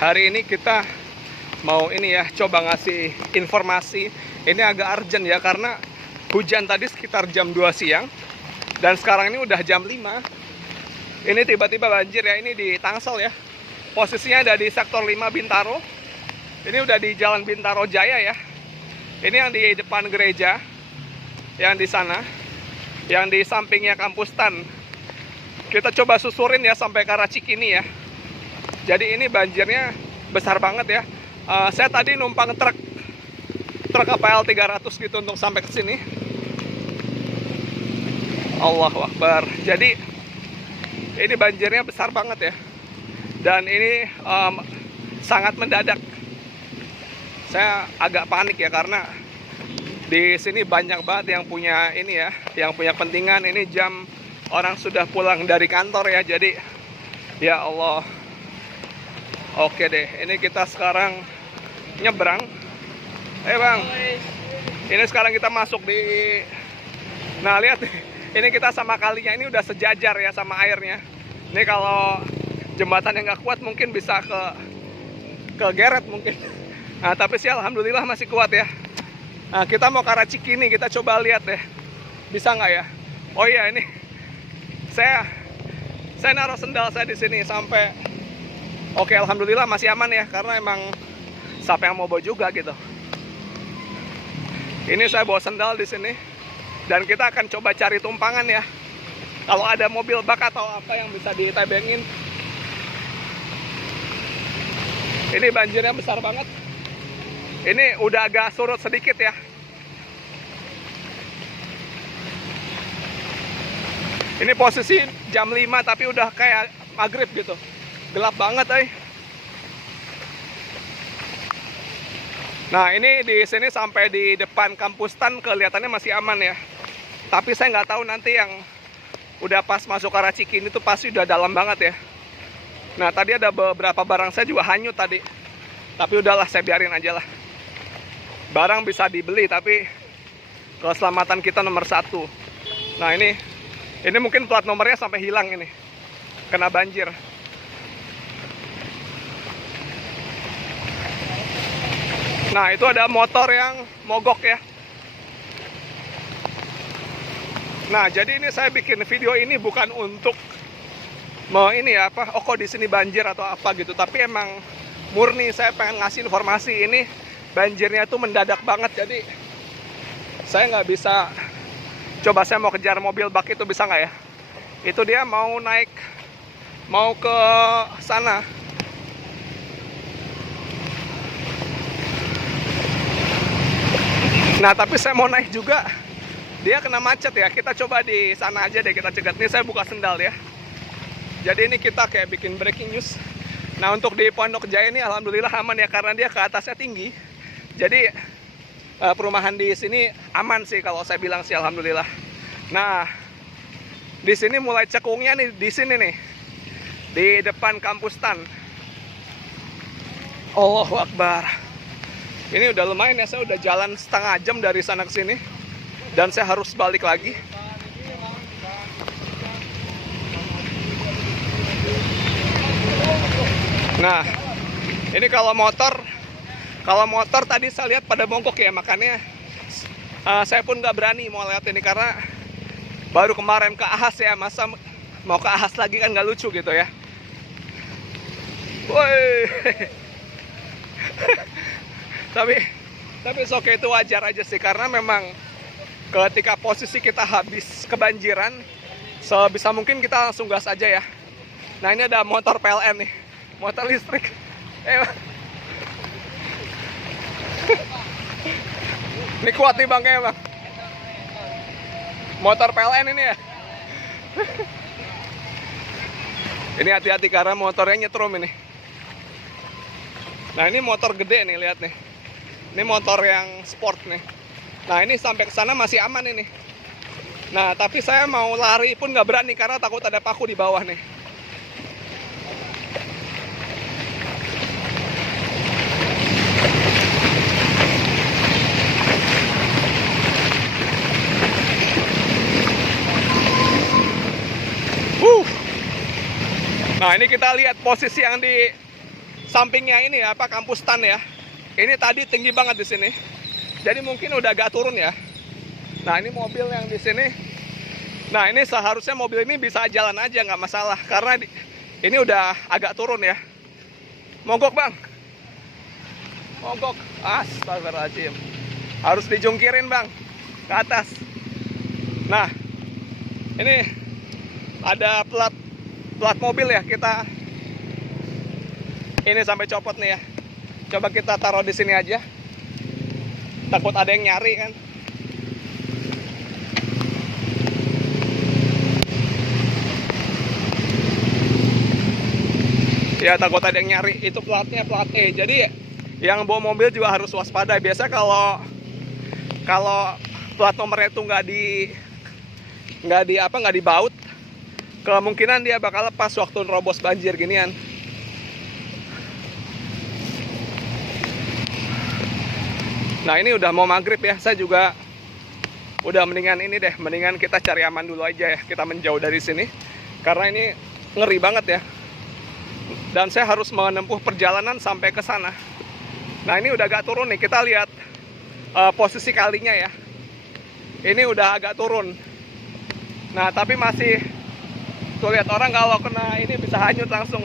Hari ini kita mau ini ya, coba ngasih informasi. Ini agak urgent ya, karena hujan tadi sekitar jam 2 siang. Dan sekarang ini udah jam 5. Ini tiba-tiba banjir ya, ini di Tangsel ya. Posisinya ada di sektor 5 Bintaro. Ini udah di Jalan Bintaro Jaya ya. Ini yang di depan gereja, yang di sana, yang di sampingnya kampus TAN. Kita coba susurin ya sampai ke arah Cikini ya. Jadi ini banjirnya besar banget ya. Saya tadi numpang truk APL 300 gitu untuk sampai ke sini. Allahu Akbar. Jadi ini banjirnya besar banget ya. Dan ini sangat mendadak. Saya agak panik ya, karena di sini banyak banget yang punya ini ya, yang punya kepentingan. Ini jam orang sudah pulang dari kantor ya. Jadi ya Allah. Oke deh, ini kita sekarang nyebrang. Bang, ini sekarang kita masuk di... Nah lihat, ini kita sama kalinya ini udah sejajar ya sama airnya. Ini kalau jembatan yang nggak kuat mungkin bisa ke geret mungkin. Nah tapi sih alhamdulillah masih kuat ya. Nah kita mau ke arah Cikini, kita coba lihat deh, bisa nggak ya? Oh iya, ini saya naruh sendal saya di sini sampai... Oke, alhamdulillah masih aman ya, karena emang siapa yang mau bawa juga gitu. Ini saya bawa sendal di sini, dan kita akan coba cari tumpangan ya. Kalau ada mobil bak atau apa yang bisa ditebengin. Ini banjirnya besar banget. Ini udah agak surut sedikit ya. Ini posisi jam 5 tapi udah kayak maghrib gitu. Gelap banget, Nah, ini di sini sampai di depan kampus TAN kelihatannya masih aman ya. Tapi saya nggak tahu nanti yang udah pas masuk ke arah Cikini itu pasti udah dalam banget ya. Nah, tadi ada beberapa barang saya juga hanyut tadi. Tapi udahlah, saya biarin aja lah. Barang bisa dibeli, tapi keselamatan kita nomor 1. Nah, ini mungkin plat nomornya sampai hilang ini. Kena banjir. Nah, itu ada motor yang mogok ya. Nah, jadi ini saya bikin video ini bukan untuk mau ini ya apa, oh kok di sini banjir atau apa gitu, tapi emang murni saya pengen ngasih informasi. Ini banjirnya tuh mendadak banget, jadi saya nggak bisa. Coba saya mau kejar mobil bak itu, bisa nggak ya? Itu dia mau naik, mau ke sana. Nah, tapi saya mau naik juga, dia kena macet ya. Kita coba di sana aja deh, kita cegat. Nih saya buka sendal ya. Jadi ini kita kayak bikin breaking news. Nah, untuk di Pondok Jaya ini alhamdulillah aman ya, karena dia ke atasnya tinggi. Jadi perumahan di sini aman sih kalau saya bilang sih, alhamdulillah. Nah, di sini mulai cekungnya nih, di sini nih, di depan kampus TAN. Allahu Akbar. Ini udah lumayan ya, saya udah jalan setengah jam dari sana ke sini. Dan saya harus balik lagi. Nah, ini kalau motor tadi saya lihat pada bongkok ya, makanya saya pun nggak berani mau lihat ini, karena baru kemarin ke Ahas ya, masa mau ke Ahas lagi kan nggak lucu gitu ya. Woi. Tapi oke, itu wajar aja sih, karena memang ketika posisi kita habis kebanjiran, sebisa mungkin kita langsung gas aja ya. Nah, ini ada motor PLN nih, motor listrik. Ini kuat nih bangkanya bang. Motor PLN ini ya. Ini hati-hati karena motornya nyetrum ini. Nah, ini motor gede nih, lihat nih. Ini motor yang sport nih. Nah, ini sampai ke sana masih aman ini. Nah, tapi saya mau lari pun nggak berani karena takut ada paku di bawah nih. Nah, ini kita lihat posisi yang di sampingnya ini ya, apa, kampus Stan ya. Ini tadi tinggi banget di sini. Jadi mungkin udah agak turun ya. Nah, ini mobil yang di sini. Nah, ini seharusnya mobil ini bisa jalan aja, nggak masalah. Karena ini udah agak turun ya. Mogok, Bang. Mogok. Astagfirullahaladzim. Harus dijungkirin, Bang, ke atas. Nah, ini ada plat mobil ya. Kita ini sampai copot nih ya. Coba kita taruh di sini aja. Takut ada yang nyari kan. Ya, takut ada yang nyari. Itu platnya plat E. Jadi yang bawa mobil juga harus waspada. Biasa kalau plat nomornya itu nggak dibaut, kemungkinan dia bakal lepas waktu nerobos banjir ginian. Nah, ini udah mau maghrib ya. Saya juga udah mendingan kita cari aman dulu aja ya. Kita menjauh dari sini karena ini ngeri banget ya. Dan saya harus menempuh perjalanan sampai ke sana. Nah, ini udah agak turun nih. Kita lihat posisi kalinya ya. Ini udah agak turun. Nah, tapi masih tuh lihat, orang kalau kena ini bisa hanyut langsung.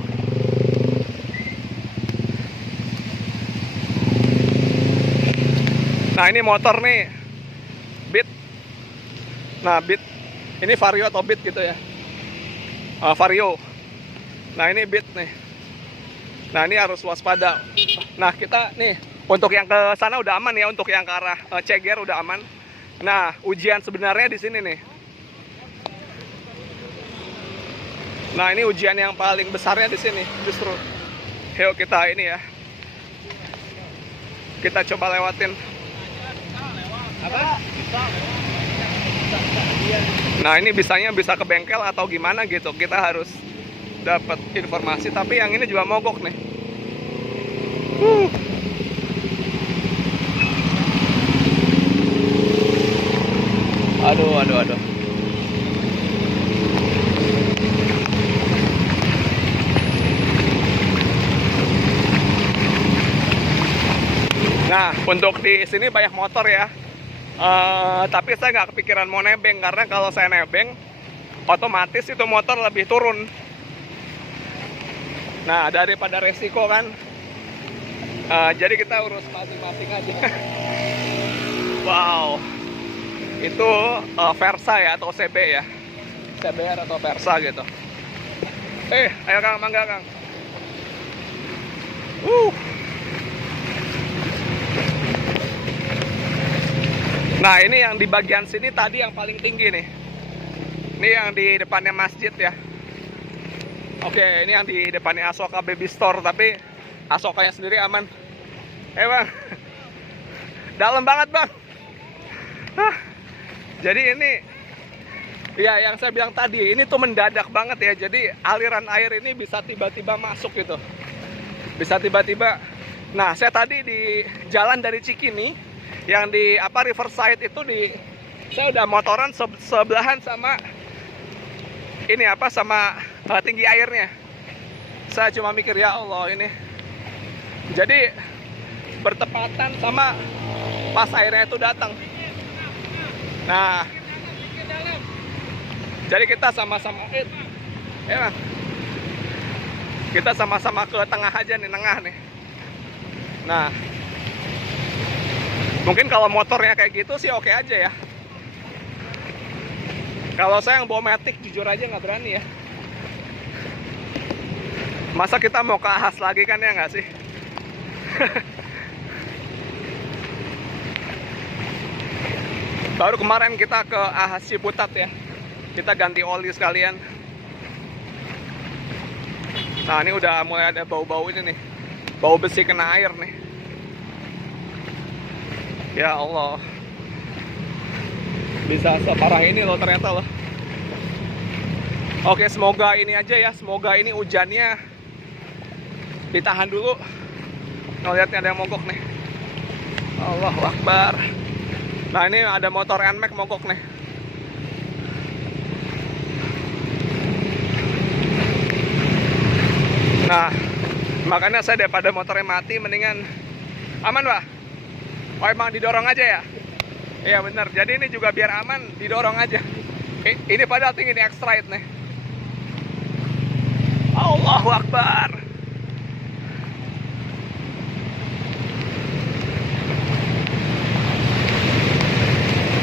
Nah, ini motor nih Beat. Nah, Beat ini Vario atau Beat gitu ya. Vario. Nah, ini Beat nih. Nah, ini harus waspada. Nah, kita nih untuk yang ke sana udah aman ya, untuk yang ke arah Ceger udah aman. Nah, ujian sebenarnya di sini nih. Nah, ini ujian yang paling besarnya di sini justru. Yuk kita ini ya. Kita coba lewatin. Nah, ini bisa ke bengkel atau gimana gitu. Kita harus dapat informasi. Tapi yang ini juga mogok nih. Aduh. Nah, untuk di sini banyak motor ya. Tapi saya nggak kepikiran mau nebeng, karena kalau saya nebeng otomatis itu motor lebih turun. Nah, daripada resiko kan, jadi kita urus masing-masing aja. Wow, itu Versa ya atau CB ya, CBR atau Versa gitu. Ayo Kang, mangga Kang. Nah, ini yang di bagian sini tadi yang paling tinggi nih. Ini yang di depannya masjid ya. Oke, ini yang di depannya Asoka Baby Store. Tapi Asokanya sendiri aman. Bang, dalam banget Bang. Jadi ini ya yang saya bilang tadi, ini tuh mendadak banget ya. Jadi aliran air ini bisa tiba-tiba masuk gitu. Bisa tiba-tiba. Nah, saya tadi di jalan dari Cikini yang di Riverside itu saya udah motoran sebelahan sama ini sama tinggi airnya. Saya cuma mikir, ya Allah, ini jadi bertepatan sama pas airnya itu datang. Nah, jadi kita sama-sama kita sama-sama ke tengah aja nih, tengah nih. Nah, mungkin kalau motornya kayak gitu sih oke aja ya. Kalau saya yang bawa Matic jujur aja nggak berani ya. Masa kita mau ke Ahas lagi kan, ya nggak sih? Baru kemarin kita ke Ahas Ciputat ya. Kita ganti oli sekalian. Nah, ini udah mulai ada bau-bau ini nih. Bau besi kena air nih. Ya Allah, bisa separah ini loh ternyata loh. Oke, semoga ini aja ya. Semoga ini hujannya ditahan dulu. Ngeliatnya ada yang mogok nih. Allahu Akbar. Nah, ini ada motor NMAX mogok nih. Nah, Makanya saya daripada motornya mati, mendingan aman, Pak. Oh, emang didorong aja ya? Iya bener, jadi ini juga biar aman, didorong aja. Ini padahal tinggi nih, X-Ride nih. Allahu Akbar.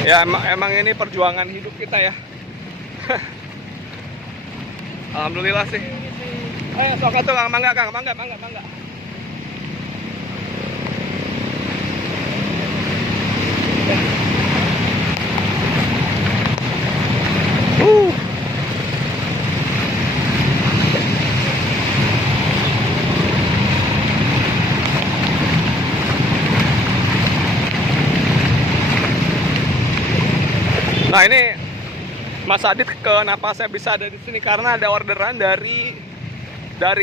Ya emang ini perjuangan hidup kita ya. Alhamdulillah sih. Ayo sok atuh Kang, mangga Kang, mangga. Nah ini Mas Adit, kenapa saya bisa ada di sini? Karena ada orderan dari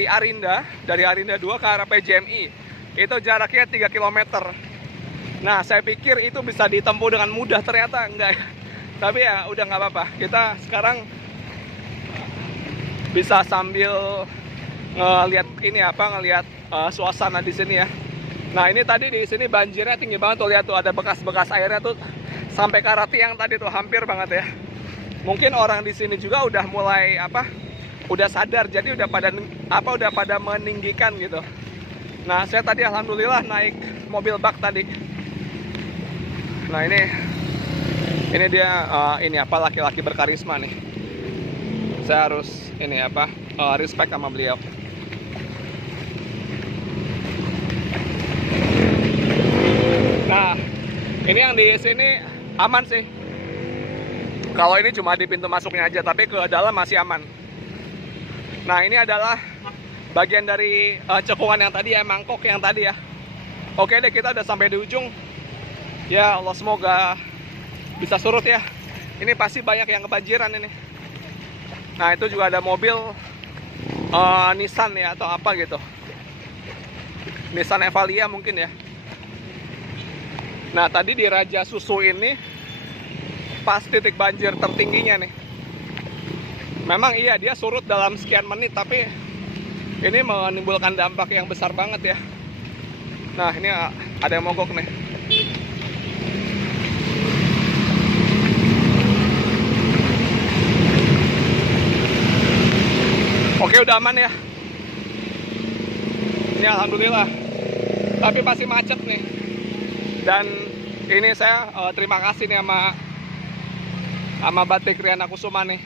Arinda, dari Arinda 2 ke arah PJMI. Itu jaraknya 3 km. Nah saya pikir itu bisa ditempuh dengan mudah, ternyata enggak. Tapi ya udah nggak apa-apa. Kita sekarang bisa sambil ngelihat suasana di sini ya. Nah ini tadi di sini banjirnya tinggi banget tuh, lihat tuh ada bekas-bekas airnya tuh sampai ke arah tiang tadi tuh, hampir banget ya. Mungkin orang di sini juga udah mulai udah sadar, jadi udah pada meninggikan gitu. Nah saya tadi alhamdulillah naik mobil bak tadi. Nah ini dia laki-laki berkarisma nih. Saya harus respect sama beliau. Nah ini yang di sini aman sih. Kalau ini cuma di pintu masuknya aja, tapi ke dalam masih aman. Nah ini adalah bagian dari cekungan yang tadi ya, mangkok yang tadi ya. Oke deh, kita udah sampai di ujung. Ya Allah, semoga bisa surut ya. Ini pasti banyak yang kebanjiran ini. Nah itu juga ada mobil Nissan ya atau apa gitu, Nissan Evalia mungkin ya. Nah tadi di Raja Susu ini pas titik banjir tertingginya nih. Memang iya dia surut dalam sekian menit, tapi ini menimbulkan dampak yang besar banget ya. Nah ini ada yang mogok nih. Oke udah aman ya. Ini alhamdulillah. Tapi masih macet nih. Dan ini saya terima kasih nih sama Batik Riana Kusuma nih,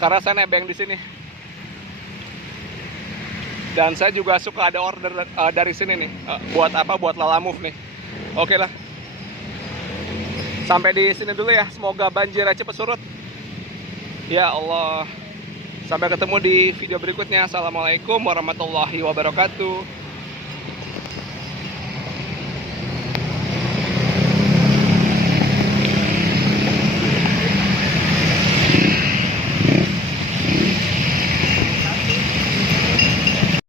karena saya nebeng di sini. Dan saya juga suka ada order dari sini nih, buat Lalamove nih. Oke lah. Sampai di sini dulu ya. Semoga banjirnya cepat surut. Ya Allah. Sampai ketemu di video berikutnya. Assalamualaikum warahmatullahi wabarakatuh.